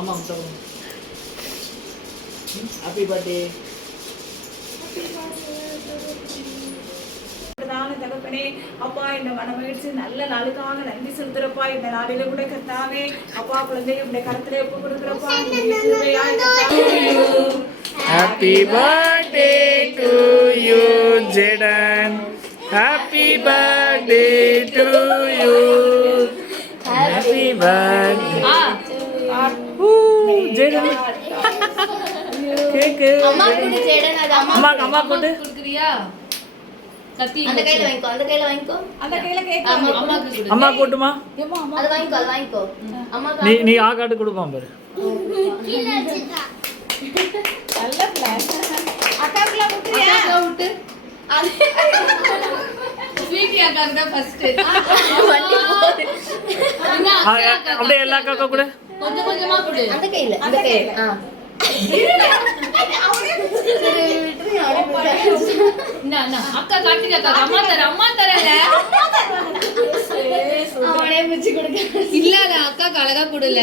ஆமா happy birthday. தகப்பனே அப்பா இந்த மனமகிழ்ச்சி நல்ல நாளுக்காக நன்றி செலுத்துறப்பா. இந்த நாளில கூட கர்த்தாவே அப்பா குழந்தைய உடைய கரத்திலே ஒப்பு கொடுக்குறப்பா. Happy birthday to you, Jaden. Happy birthday to you. Happy birthday. Jaden. Cake. அம்மா கூட Jaden அது அம்மா கூட குடுக்குறியா? கத்தி அந்த கையில வாங்கிக்கோ. அந்த கையில கேக் அம்மாக்கு கொடு. அம்மா போட்டுமா? அது வாங்கிக்கோ. அம்மா நீ ஆ காட்டு கொடுப்பான் பாரு. கீழ வச்சிட்டா. நல்ல பிளான். அக்காக்குல விட்டுறியா? விட்டு. ஸ்வீட்டி அக்காக்கு தான் ஃபர்ஸ்ட். வண்டி போகுது. அப்படியே எல்லா அக்காக்கா கூட கொஞ்சமா கொடு. அந்த கையில. அக்கா காட்டுங்க அக்கா. அம்மா தரல. அவனே பிச்சு கொடுக்க. இல்ல அக்காக்கு அழகா கொடுல.